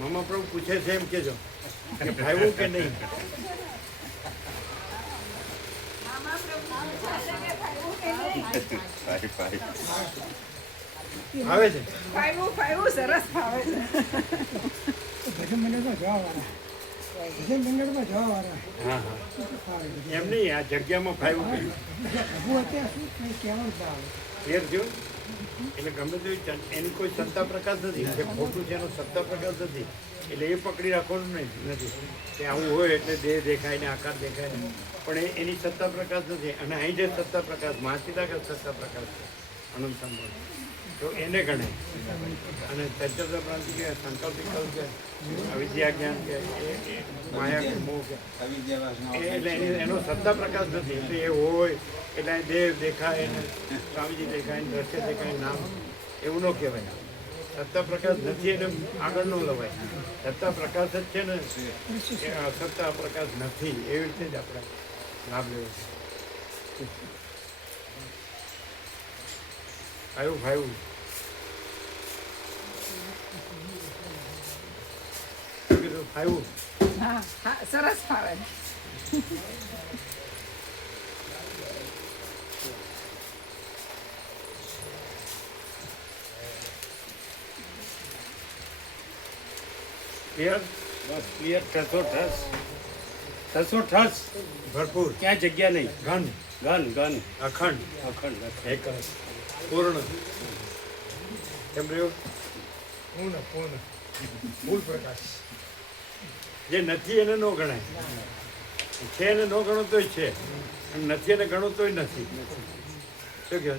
મામા પ્રભુ પૂછે છે એમ કેજો કે ભાઈવું કે નહીં? આવે છે. સરસ ફાવે છે. ભજન તો જવા જવા વાળા એમ નહીં આ જગ્યામાં ફાયવું કર્યું હું અત્યારે શું કંઈ કહેવાનું આવે. ફેર થયો? એટલે ગમે તે એની કોઈ સત્તા પ્રકાશ નથી. જે ખોટું છે એનો સત્તા પ્રકાશ નથી. એટલે એ પકડી રાખવાનું નહીં નથી. કે આવું હોય એટલે દેહ દેખાય ને આકાર દેખાય ને. પણ એની સત્તા પ્રકાશ નથી. અને અહીં જે સત્તા પ્રકાશ મહાચિતાકાશ સત્તા પ્રકાશ છે. અનંત સંબંધ તો એને ગણાય અને તજ્જત પ્રાંતિ કે સંકલ્પ વિકલ્પ કે અવિદ્યા જ્ઞાન કે એ માયા કે મોહ કે એટલે એનો સત્તા પ્રકાશ નથી. એટલે એ હોય એટલે દેવ દેખાય ને સ્વામીજી દેખાય ને દ્રશ્ય દેખાય નામ. એવું ન કહેવાય. સત્તા પ્રકાશ નથી એને આગળ ન લવાય. સત્તા પ્રકાશ જ છે ને સત્તા પ્રકાશ નથી. એવી રીતે જ આપણે લાભ લેવો છે. શું હા હા સરસ ફાવે. ક્લિયર બસ ક્લિયર ઠસો ઠસ ઠસો ઠસ ભરપૂર. ક્યાં જગ્યા નહીં? ઘન. ઘન ઘન અખંડ. અખંડ એક પૂર્ણ. કેમ રહ્યું? પૂર્ણ પૂર્ણ. મૂળ પ્રકાશ. જે નથી એને ન ગણાય. છે એને ન ગણો તોય છે. અને નથી એને ગણો તોય નથી. શું કહેવાય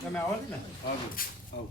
તમે આવો ને. આવું. આવું.